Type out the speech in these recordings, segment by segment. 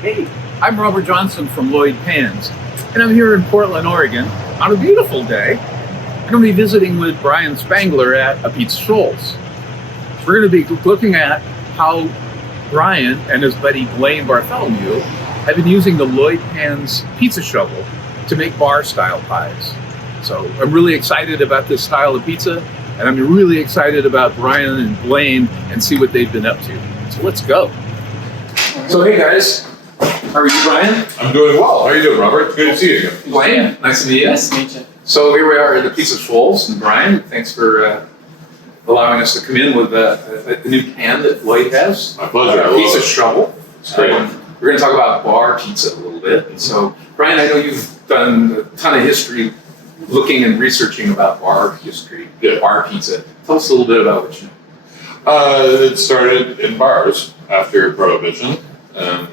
Hey, I'm Robert Johnson from Lloyd Pans, and I'm here in Portland, Oregon on a beautiful day. I'm going to be visiting with Brian Spangler at a Pizza Shoals. We're going to be looking at how Brian and his buddy Blaine Bartholomew have been using the Lloyd Pans pizza shovel to make bar-style pies. So I'm really excited about this style of pizza, and I'm really excited about Brian and Blaine and see what they've been up to. So let's go. So hey guys, how are you, Brian? I'm doing well. How are you doing, Robert? Good to see you again. Blaine, nice to meet you. Nice to meet you. So here we are at the Pizza Shoals, and Brian, thanks for allowing us to come in with the new pan that Lloyd has. My pleasure. Pizza shovel. It's great. We're going to talk about bar pizza a little bit. And so, Brian, I know you've done a ton of history looking and researching about bar history, bar pizza. Tell us a little bit about what you know. It started in bars after Prohibition, and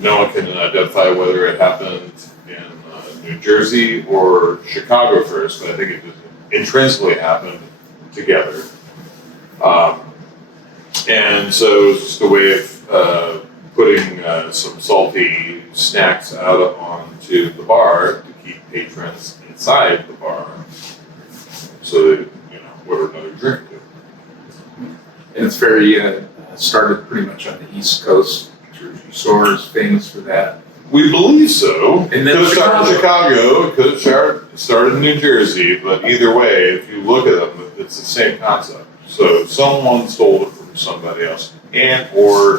no one can identify whether it happened in New Jersey or Chicago first, but I think it just intrinsically happened together. And so it's just a way of putting some salty snacks out onto the bar to keep patrons inside the bar, so that order another drink. And it's very started pretty much on the East Coast. Jersey Shore is famous for that. We believe so. And then could have started in Chicago, could have started in New Jersey, but either way, if you look at them, it's the same concept. So someone stole it from somebody else, and or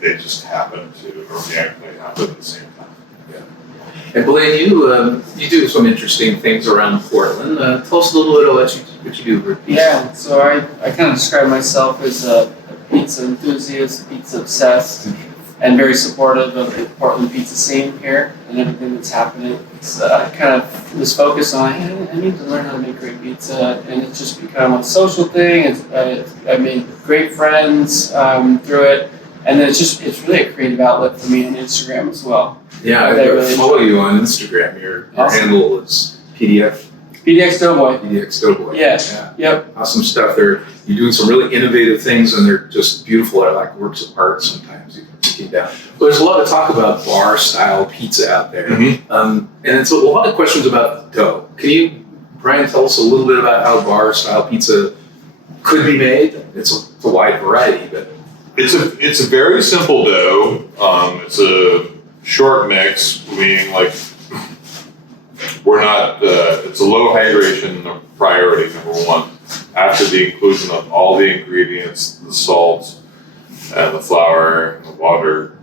they just happen to organically happen at the same time. Yeah. And Blaine, you do some interesting things around Portland. Tell us a little bit about what you do for pizza. Yeah, so I kind of describe myself as a pizza enthusiast, pizza obsessed, and very supportive of the Portland pizza scene here and everything that's happening. It's kind of was focused on, I need to learn how to make great pizza, and it's just become a social thing. I made great friends through it, and then it's really a creative outlet for me on Instagram as well. Yeah, I follow you on Instagram. Your handle is PDX Doughboy. PDX Doughboy. Yeah. Yep. Awesome stuff. You're doing some really innovative things, and they're just beautiful. They're like works of art sometimes. You can keep down. But there's a lot of talk about bar-style pizza out there, and it's a lot of questions about dough. Can you, Brian, tell us a little bit about how bar-style pizza could be made? It's a wide variety, but it's a very simple dough. It's a short mix, meaning we're not. It's a low hydration priority, number one. After the inclusion of all the ingredients, the salt, and the flour, and the water,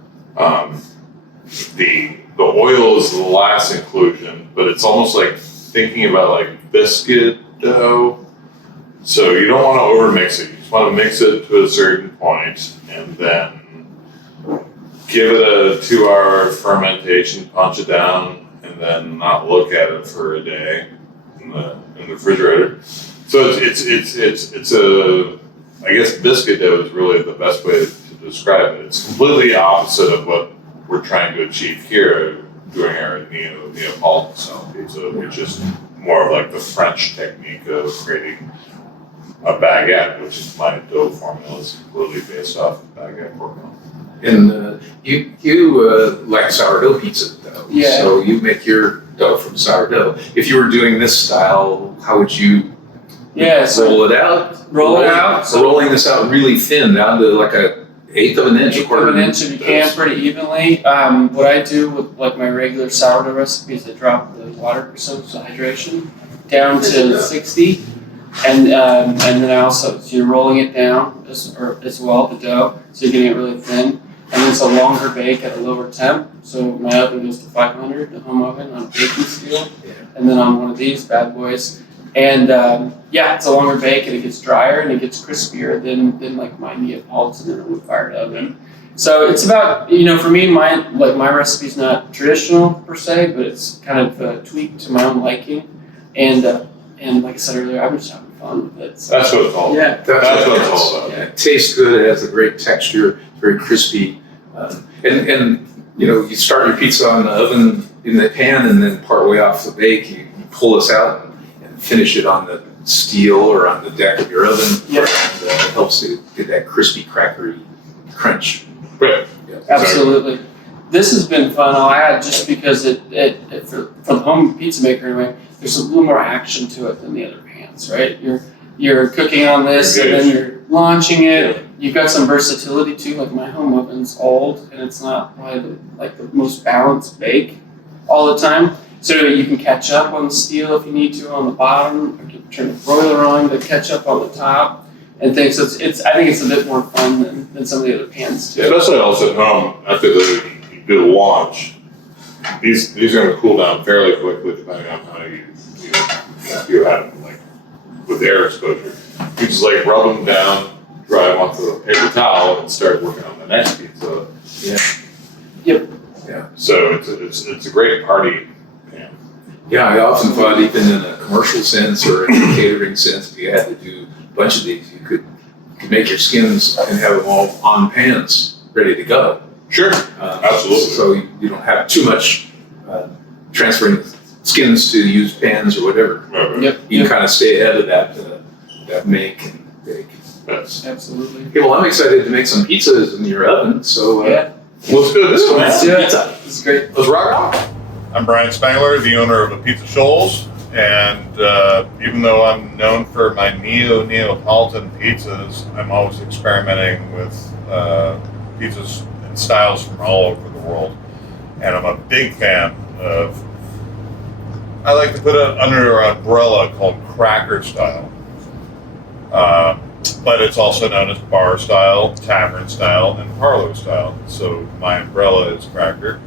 the oil is the last inclusion. But it's almost like thinking about biscuit dough. So you don't want to overmix it. You just want to mix it to a certain point, and then give it a 2-hour fermentation, punch it down, and then not look at it for a day in the refrigerator. So it's a, I guess biscuit dough is really the best way to describe it. It's completely opposite of what we're trying to achieve here doing our Neapolitan style pizza, which is more of the French technique of creating a baguette, which is my dough formula is completely based off of baguette formula. And you like sourdough pizza dough, so you make your dough from sourdough. If you were doing this style, how would you roll it out? So rolling this out really thin, down to an eighth of an inch, if you can, pretty evenly. What I do with my regular sourdough recipes, I drop the water percentage, the hydration, down to 60. And then I also, so you're rolling it down as well, the dough, so you're getting it really thin. And then it's a longer bake at a lower temp. So my oven goes to 500, the home oven on baking steel. And then on one of these bad boys. And it's a longer bake, and it gets drier and it gets crispier than my Neapolitan in a wood-fired oven. So it's about, for me, my recipe's not traditional per se, but it's kind of tweaked to my own liking. And like I said earlier, I'm just having fun with it. So. That's what it's all about. Yeah, that's what it's all about. Yeah, it tastes good. It has a great texture. It's very crispy. And you start your pizza on the oven in the pan, and then partway off the bake, you pull this out and finish it on the steel or on the deck of your oven. Yep. And it helps to get that crispy, crackery crunch. Right. Absolutely. This has been fun. I'll add just because for the home pizza maker anyway, there's a little more action to it than the other pans, right? You're cooking on this and then you're launching it. Yeah. You've got some versatility too. Like my home oven's old and it's not probably the most balanced bake all the time. So you can catch up on the steel if you need to on the bottom, or you can turn the broiler on to catch up on the top and things. So I think it's a bit more fun than some of the other pans too. Yeah, especially also at home after you do the launch. These are going to cool down fairly quickly depending on how you have them, like with air exposure. You just like rub them down, dry them off with a paper towel, and start working on the next pizza. Yeah. Yep. Yeah. So it's a great party pan. Yeah, I often thought even in a commercial sense or in a catering sense, if you had to do a bunch of these, you could make your skins and have them all on pans ready to go. Sure, absolutely. So you don't have too much transferring skins to used pans or whatever. Right. Yep. You can kind of stay ahead of that make and bake. Yes. Absolutely. Okay, well, I'm excited to make some pizzas in your oven. So yeah. Let's do this one. Let's do it. This is great. Let's rock on. I'm Brian Spangler, the owner of the Pizza Shoals, and even though I'm known for my Neapolitan pizzas, I'm always experimenting with pizzas and styles from all over the world. And I'm a big fan of, I like to put it under an umbrella called cracker style. But it's also known as bar style, tavern style, and parlor style. So my umbrella is cracker.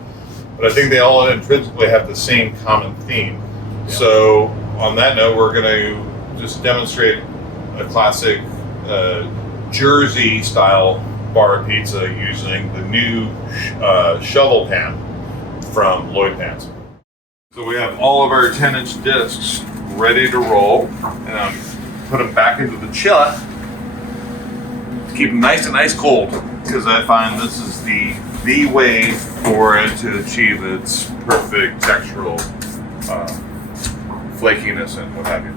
But I think they all intrinsically have the same common theme. Yeah. So on that note, we're going to just demonstrate a classic Jersey style bar pizza using the new shovel pan from Lloyd Pans. So we have all of our 10-inch discs ready to roll, and put them back into the chiller to keep them nice and ice cold, because I find this is the way for it to achieve its perfect textural flakiness and what have you.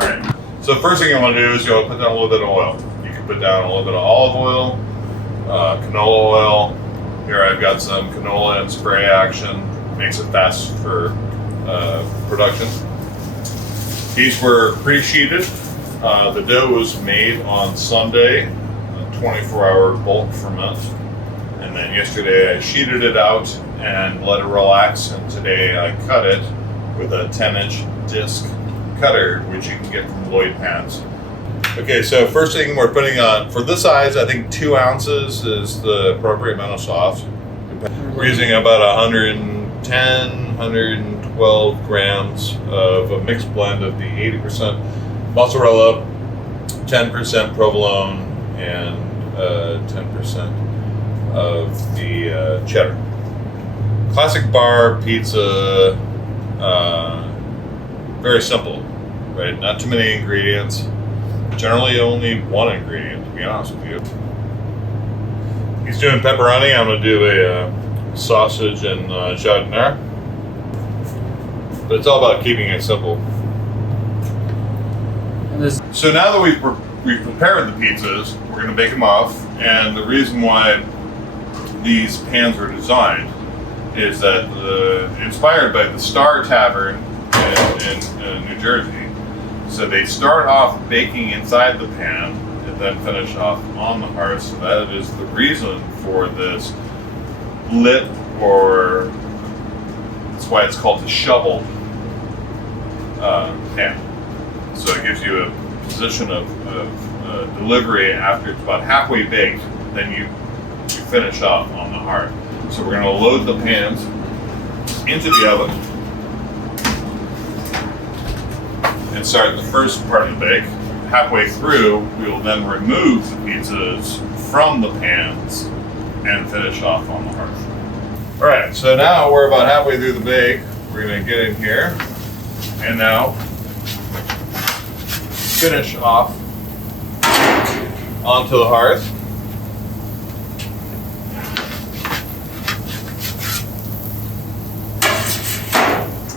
All right. So the first thing you want to do is you'll put down a little bit of oil. You can put down a little bit of olive oil, canola oil. Here I've got some canola and spray action. Makes it fast for production. These were pre-sheeted. The dough was made on Sunday, a 24-hour bulk ferment. And then yesterday I sheeted it out and let it relax. And today I cut it with a 10-inch disc cutter, which you can get from Lloyd Pans. Okay, so first thing we're putting on, for this size, I think 2 ounces is the appropriate amount of sauce. We're using about 110, 112 grams of a mixed blend of the 80% mozzarella, 10% provolone, and 10% of the cheddar. Classic bar pizza, very simple, right? Not too many ingredients. Generally only one ingredient, to be honest with you. He's doing pepperoni. I'm going to do a sausage and jardiniere. But it's all about keeping it simple. So now that we've prepared the pizzas, we're going to bake them off. And the reason why these pans are designed is that inspired by the Star Tavern in New Jersey. So they start off baking inside the pan and then finish off on the hearth. So that is the reason for this lip, or that's why it's called the shovel pan. So it gives you a position of delivery after it's about halfway baked, then you finish off on the hearth. So we're going to load the pans into the oven and start the first part of the bake. Halfway through, we will then remove the pizzas from the pans and finish off on the hearth. All right, so now we're about halfway through the bake. We're going to get in here and now finish off onto the hearth.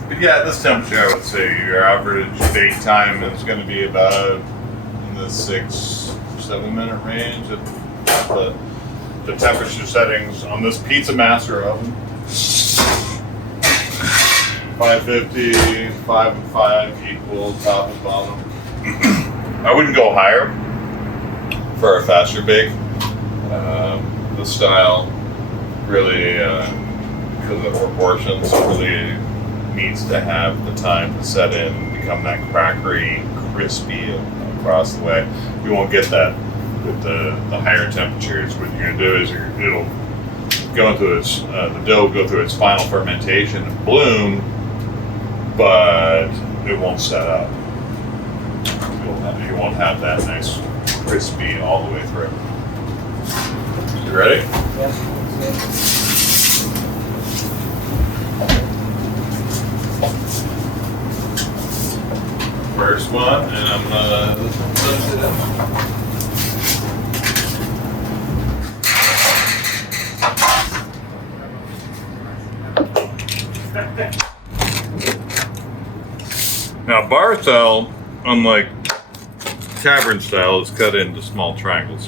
But yeah, at this temperature, I would say your average bake time is going to be about in the 6-7 minute range at the temperature settings on this pizza master oven. 550, 5 and 5 equal top and bottom. I wouldn't go higher for a faster bake. The style really, because of the proportions, really needs to have the time to set in, become that crackery, crispy across the way. You won't get that with the higher temperatures. What you're going to do is it'll go into its the dough will go through its final fermentation and bloom, but it won't set up. You won't have that nice crispy all the way through. You ready? Yes. First one, and I'm gonna close it up. Now, bar style, unlike Tavern style, is cut into small triangles.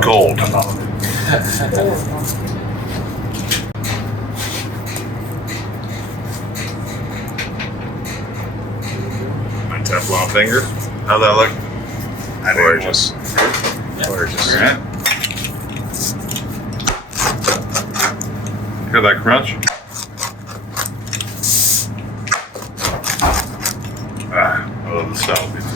Gold. My Teflon finger. How'd that look? Gorgeous. Gorgeous. All right. Hear that crunch? I love the style pizza.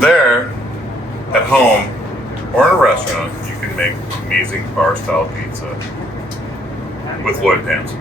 There, at home, or in a restaurant, you can make amazing bar style pizza with Lloyd pans.